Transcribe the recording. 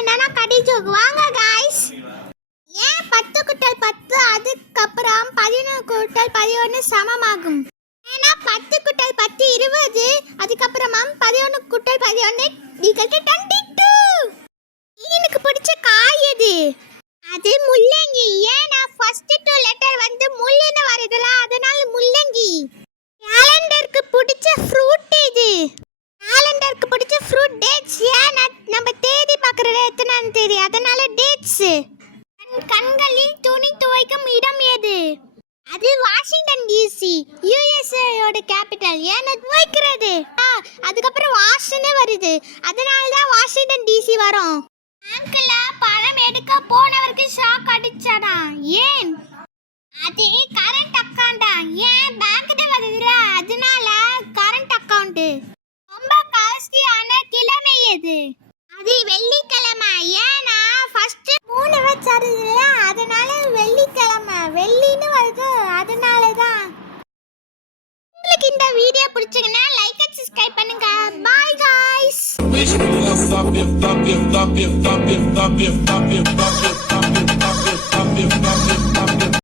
என்னன்னா கடிஜோக் வாங்க गाइस. ஏன் 10 கூட்டல் 10 அதுக்கப்புறம் 11 கூட்டல் 11 சமமாகும்? ஏன்னா 10 கூட்டல் 10 20 அதுக்கப்புறமா 11 கூட்டல் 11 22. எனக்கு பிடிச்ச காய் எது? அது முள்ளங்கி. ஏன்னா ஃபர்ஸ்ட் 2 லெட்டர் வந்து முள்ளுன்னு வருதுல, அதனால முள்ளங்கி. கேலண்டருக்கு பிடிச்ச ஃப்ரூட் எது? கேலண்டருக்கு பிடிச்ச ஃப்ரூட் டேட்ஸ். ஏன்னா நம்ம தேதி பார்க்கறது எத்தனாம் தேதி, அதனால டேட்ஸ். கண்களில் துணி துவைக்கும் இடம் எது? அது வாஷிங்டன் டிசி, யுஎஸ்ஏ யோட கேபிட்டல். ஏன்னா துவைக்கிறது. அதுக்கப்புறம் வாஷ்னு வருது, அதனால தான் வாஷிங்டன் டிசி வரும். பேங்க்ல பணம் எடுக்க போனவருக்கு ஷாக் அடிச்சானா? ஏன்? அது கரண்ட் அக்கவுண்டா? ஏன் பேங்க்ல வருதுல, அதனால கரண்ட் அக்கவுண்ட். ரொம்ப காஸ்ட்லியான கிழமை எது? அது வெள்ளிக்கிழமை. ஏன்னா ஃபர்ஸ்ட் 3 வச்சதுல, அதனால வெள்ளிக்கிழமை. வெள்ளின்னு வருது, அதனால தான். உங்களுக்கு இந்த வீடியோ பிடிச்சிருந்தா லைக் அண்ட் சப்ஸ்கிரைப் பண்ணுங்க. By guys.